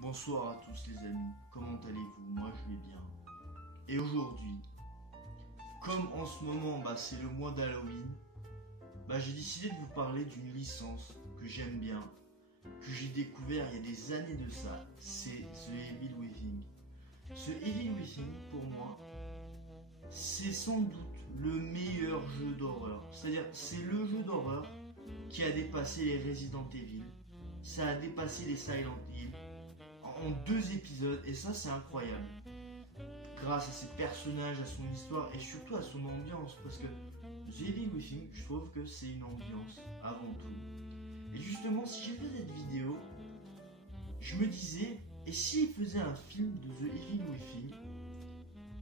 Bonsoir à tous les amis, comment allez-vous? Moi je vais bien. Et aujourd'hui, comme en ce moment c'est le mois d'Halloween, j'ai décidé de vous parler d'une licence que j'aime bien, que j'ai découvert il y a des années de ça, c'est The Evil Within. Ce Evil Within, pour moi, c'est sans doute le meilleur jeu d'horreur. C'est-à-dire, c'est le jeu d'horreur qui a dépassé les Resident Evil, ça a dépassé les Silent Hill, en 2 épisodes, et ça c'est incroyable. Grâce à ses personnages, à son histoire et surtout à son ambiance, parce que The Evil Within, je trouve que c'est une ambiance avant tout. Et justement, si j'ai fait cette vidéo, je me disais, et s'il faisait un film de The Evil Within?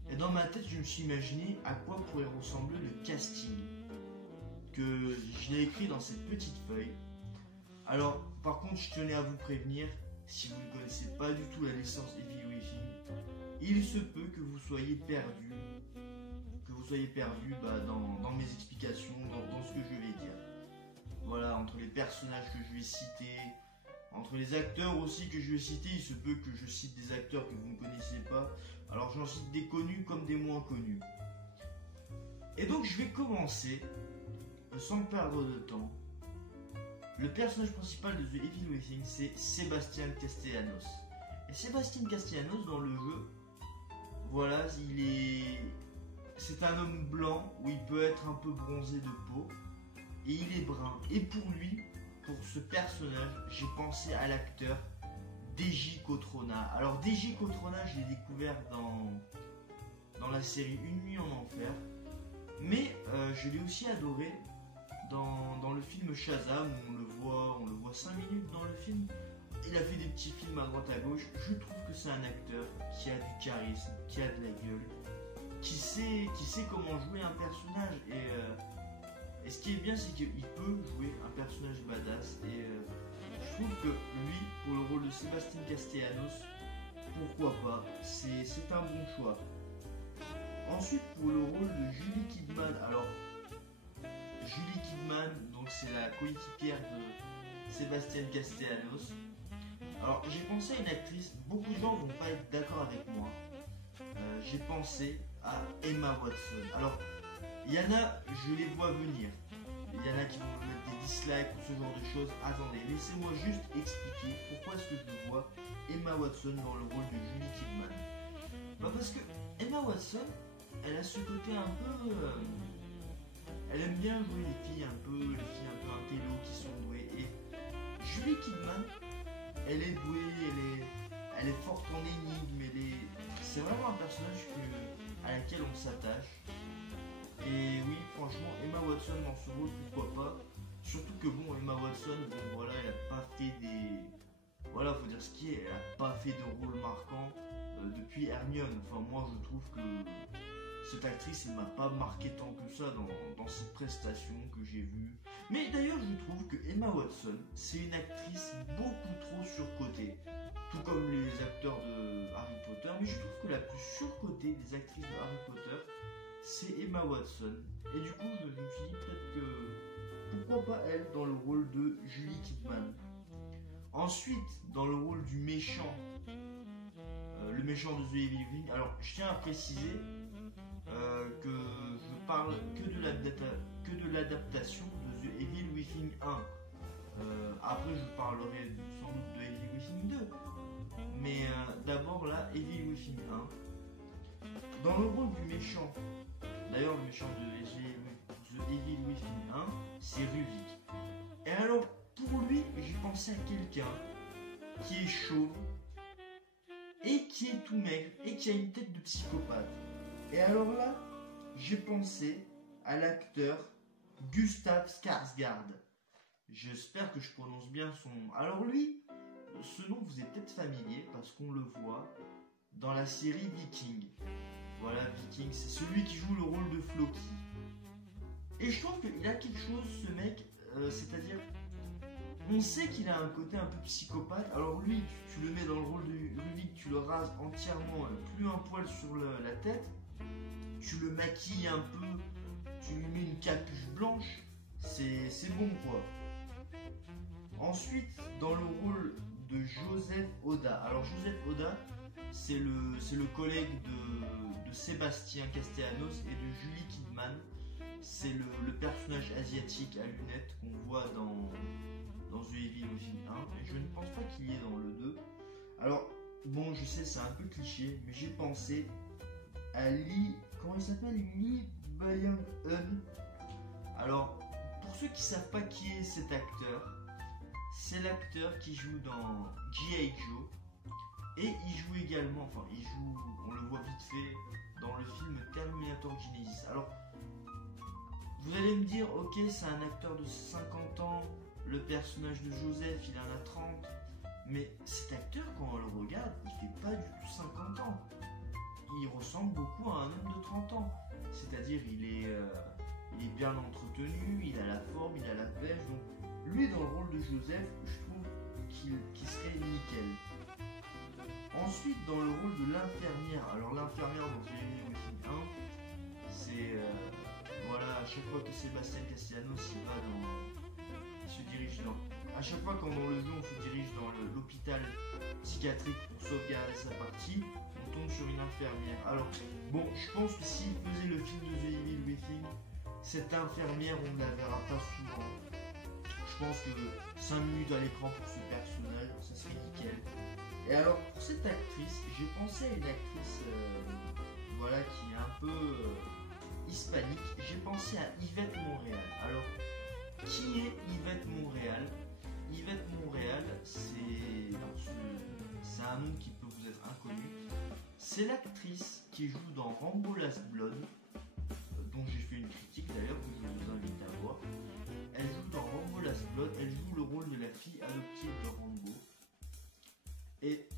Et dans ma tête, je me suis imaginé à quoi pourrait ressembler le casting, que je l'ai écrit dans cette petite feuille. Alors, par contre, je tenais à vous prévenir, si vous ne connaissez pas du tout la licence Evil Within, il se peut que vous soyez perdu, dans mes explications, dans ce que je vais dire. Voilà, entre les personnages que je vais citer, entre les acteurs aussi que je vais citer, il se peut que je cite des acteurs que vous ne connaissez pas. Alors j'en cite des connus comme des moins connus. Et donc je vais commencer, sans perdre de temps. Le personnage principal de The Evil Within, c'est Sebastian Castellanos. Et Sebastian Castellanos, dans le jeu, voilà, c'est un homme blanc où il peut être un peu bronzé de peau et il est brun. Et pour lui, pour ce personnage, j'ai pensé à l'acteur Deji Cotrona. Alors Deji Cotrona, je l'ai découvert dans la série Une nuit en enfer, mais je l'ai aussi adoré dans le film Shazam, où on le voit 5 minutes dans le film. Il a fait des petits films à droite à gauche. Je trouve que c'est un acteur qui a du charisme, qui a de la gueule, qui sait comment jouer un personnage. Et ce qui est bien, c'est qu'il peut jouer un personnage badass. Et je trouve que lui, pour le rôle de Sebastian Castellanos, pourquoi pas, c'est un bon choix. Ensuite, pour le rôle de Julie Kidman, alors Julie Kidman, donc c'est la coéquipière de Sebastian Castellanos. Alors j'ai pensé à une actrice, beaucoup de gens vont pas être d'accord avec moi. J'ai pensé à Emma Watson. Alors il y en a, je les vois venir. Il y en a qui vont me mettre des dislikes ou ce genre de choses. Attendez, laissez-moi juste expliquer pourquoi est-ce que je vois Emma Watson dans le rôle de Julie Kidman. Parce que Emma Watson, elle a ce côté un peu... elle aime bien jouer les filles un peu intello qui sont douées. Et Julie Kidman, elle est douée, elle est forte en énigmes, c'est vraiment un personnage à laquelle on s'attache. Et oui, franchement, Emma Watson dans ce rôle, pourquoi pas. Surtout que Emma Watson, elle a pas fait faut dire ce qui est, elle a pas fait de rôle marquant depuis Hermione. Enfin, moi je trouve que cette actrice, elle m'a pas marqué tant que ça dans cette prestation que j'ai vue. Mais d'ailleurs, je trouve que Emma Watson, c'est une actrice beaucoup trop surcotée. Tout comme les acteurs de Harry Potter. Mais je trouve que la plus surcotée des actrices de Harry Potter, c'est Emma Watson. Et du coup, je me suis dit peut-être que... pourquoi pas elle dans le rôle de Julie Kidman. Ensuite, dans le rôle du méchant, le méchant de The Evil Within. Alors, je tiens à préciser que je parle que de l'adaptation de The Evil Within 1. Après je parlerai sans doute de Evil Within 2. Mais d'abord là, Evil Within 1. Dans le rôle du méchant, d'ailleurs le méchant de The Evil Within 1, c'est Ruvik. Et alors pour lui, j'ai pensé à quelqu'un qui est chauve et qui est tout maigre et qui a une tête de psychopathe. Et alors là, j'ai pensé à l'acteur Gustav Skarsgård. J'espère que je prononce bien son nom. Alors lui, ce nom vous est peut-être familier parce qu'on le voit dans la série Viking. Voilà, Viking, c'est celui qui joue le rôle de Floki. Et je trouve qu'il a quelque chose, ce mec, c'est-à-dire, on sait qu'il a un côté un peu psychopathe. Alors lui, tu le mets dans le rôle de Ruvik, tu le rases entièrement, plus un poil sur la tête. Tu le maquilles un peu, tu lui mets une capuche blanche, c'est bon quoi. Ensuite, dans le rôle de Joseph Oda. Alors Joseph Oda, c'est le collègue de Sébastien Castellanos et de Julie Kidman. C'est le personnage asiatique à lunettes qu'on voit dans The Evil Within 1. Et je ne pense pas qu'il y ait dans le 2. Alors, bon, je sais, c'est un peu cliché, mais j'ai pensé à comment il s'appelle, Lee Byung-hun. Alors, pour ceux qui savent pas qui est cet acteur, c'est l'acteur qui joue dans G.I. Joe. Et il joue également, on le voit vite fait dans le film Terminator Genesis. Alors, vous allez me dire, ok, c'est un acteur de 50 ans, le personnage de Joseph, il en a 30, mais cet acteur, quand on le regarde, il fait pas du tout 50 ans. Il ressemble beaucoup à un homme de 30 ans. C'est-à-dire, il est bien entretenu, il a la forme, il a la pêche. Donc, lui, dans le rôle de Joseph, je trouve qu'il serait nickel. Ensuite, dans le rôle de l'infirmière. Alors, l'infirmière dans The Evil Within 1, c'est... voilà, à chaque fois que Sébastien Castellanos il se dirige dans... À chaque fois quand dans le jeu on se dirige dans l'hôpital psychiatrique pour sauvegarder sa partie, on tombe sur une infirmière. Alors, bon, je pense que s'il faisait le film de The Evil Within, cette infirmière, on ne la verra pas souvent. Je pense que 5 minutes à l'écran pour ce personnage, ça serait nickel. Et alors, pour cette actrice, j'ai pensé à une actrice voilà, qui est un peu hispanique. J'ai pensé à Yvette Montréal. Alors, qui est Yvette Montréal? Yvette Montréal, c'est un nom qui peut vous être inconnu. C'est l'actrice qui joue dans Rambo Last Blood, dont j'ai fait une critique d'ailleurs, que je vous invite à voir. Elle joue dans Rambo Last Blood, elle joue le rôle de la fille adoptive de Rambo. Et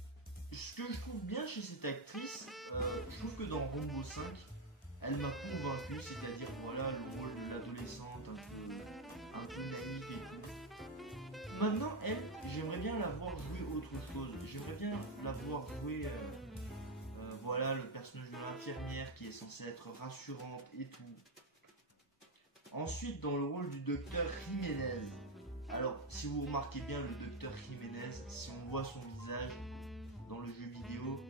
ce que je trouve bien chez cette actrice, je trouve que dans Rambo 5, elle m'a convaincu, c'est-à-dire voilà le rôle de l'adolescente un peu naïve et tout. Maintenant, elle, j'aimerais bien la voir jouer autre chose. J'aimerais bien la voir jouer voilà, le personnage de l'infirmière qui est censé être rassurante et tout. Ensuite, dans le rôle du docteur Jiménez. Alors, si vous remarquez bien le docteur Jiménez, si on voit son visage dans le jeu vidéo,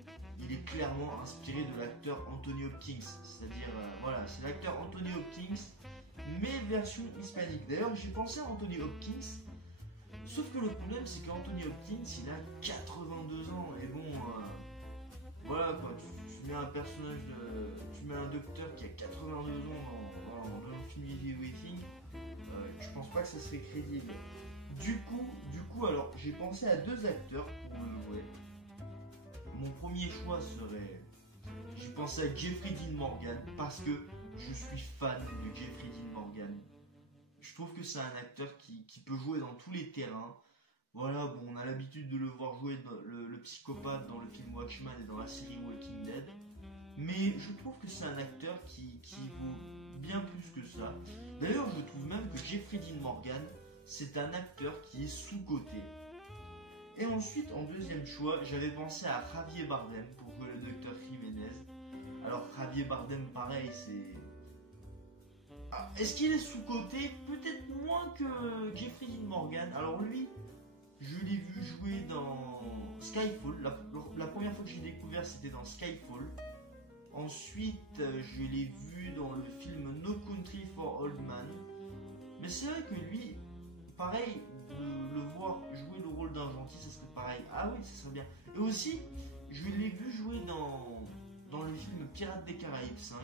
il est clairement inspiré de l'acteur Anthony Hopkins. C'est-à-dire, voilà, c'est l'acteur Anthony Hopkins, mais version hispanique. D'ailleurs, j'ai pensé à Anthony Hopkins, sauf que le problème, c'est qu'Anthony Hopkins, il a 82 ans. Et bon, voilà, quoi, tu mets un personnage, tu mets un docteur qui a 82 ans dans le film Evil Within, je pense pas que ça serait crédible. Du coup, alors, j'ai pensé à 2 acteurs pour le jouer. Mon premier choix serait... J'ai pensé à Jeffrey Dean Morgan parce que je suis fan de Jeffrey Dean Morgan. Je trouve que c'est un acteur qui peut jouer dans tous les terrains. Voilà, bon, on a l'habitude de le voir jouer le psychopathe dans le film Watchmen et dans la série Walking Dead. Mais je trouve que c'est un acteur qui vaut bien plus que ça. D'ailleurs, je trouve même que Jeffrey Dean Morgan, c'est un acteur qui est sous-coté. Et ensuite, en deuxième choix, j'avais pensé à Javier Bardem pour jouer le docteur Jiménez. Alors, Javier Bardem, pareil, c'est... Ah, est-ce qu'il est sous-coté? Peut-être moins que Jeffrey Dean Morgan. Alors lui, je l'ai vu jouer dans Skyfall. La première fois que j'ai découvert, c'était dans Skyfall. Ensuite, je l'ai vu dans le film No Country for Old Men. Mais c'est vrai que lui, pareil, le voir jouer le rôle d'un gentil, ça serait pareil. Ah oui, ça serait bien. Et aussi, je l'ai vu jouer dans le film Pirates des Caraïbes 5,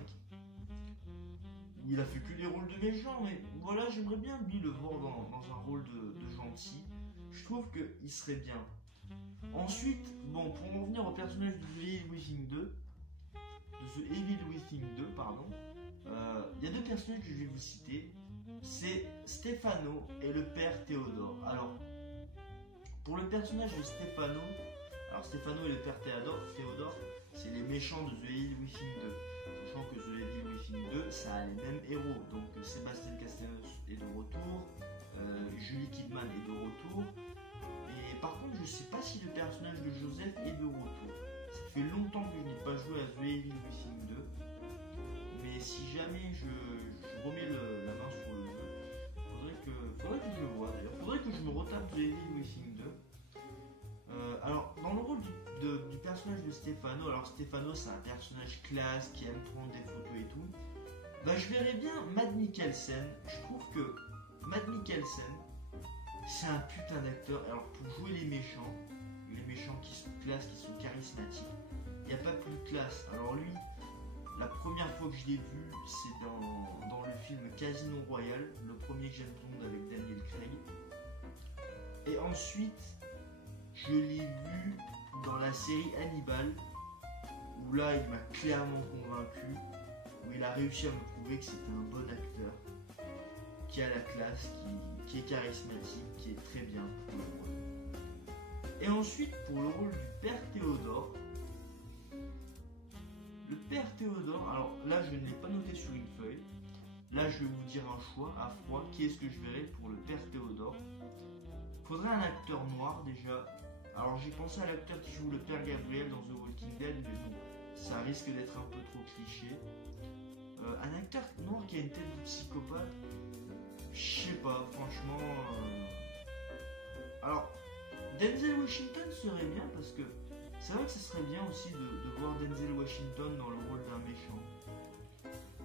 où il a fait que des rôles de méchants, mais voilà, j'aimerais bien lui le voir dans un rôle de gentil. Je trouve qu'il serait bien. Ensuite, bon, pour en venir au personnage de The Evil Within 2, il y a 2 personnages que je vais vous citer. C'est Stefano et le père Théodore. Alors, pour le personnage de Stefano, et le père Théodore, c'est les méchants de The Evil Within 2. Sachant que The Evil Within 2, ça a les mêmes héros. Donc Sébastien Castellanos est de retour, Julie Kidman est de retour. Et par contre, je sais pas si le personnage de Joseph est de retour. Ça fait longtemps que je n'ai pas joué à The Evil Within 2. Mais si jamais je remets la main sur le jeu, faudrait que je le voie d'ailleurs. Faudrait que je me retape The Evil Within 2. Alors, Stefano. Alors Stefano, c'est un personnage classe qui aime prendre des photos et tout. Bah, je verrais bien Mads Mikkelsen. Je trouve que Mads Mikkelsen, c'est un putain d'acteur. Alors pour jouer les méchants qui sont classe, qui sont charismatiques, il n'y a pas plus classe. Alors lui, la première fois que je l'ai vu, c'est dans le film Casino Royale, le premier James Bond avec Daniel Craig. Et ensuite, je l'ai vu dans la série Hannibal, où là, il m'a clairement convaincu, où il a réussi à me prouver que c'était un bon acteur, qui a la classe, qui est charismatique, qui est très bien pour le rôle. Et ensuite, pour le rôle du père Théodore, le père Théodore, alors là, je ne l'ai pas noté sur une feuille. Là, je vais vous dire un choix à froid. Qui est-ce que je verrai pour le père Théodore? Faudrait un acteur noir déjà. Alors j'ai pensé à l'acteur qui joue le père Gabriel dans The Walking Dead, mais bon, ça risque d'être un peu trop cliché. Un acteur noir qui a une tête de psychopathe, je sais pas, franchement. Alors, Denzel Washington serait bien parce que c'est vrai que ce serait bien aussi de voir Denzel Washington dans le rôle d'un méchant.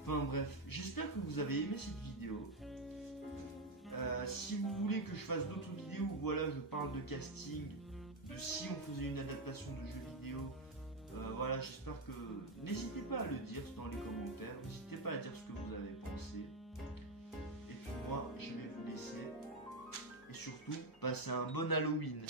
Enfin bref, j'espère que vous avez aimé cette vidéo. Si vous voulez que je fasse d'autres vidéos où voilà, je parle de casting, de si on faisait une adaptation de jeu vidéo, voilà, j'espère que... N'hésitez pas à le dire dans les commentaires, n'hésitez pas à dire ce que vous avez pensé. Et puis moi, je vais vous laisser. Et surtout, passez un bon Halloween.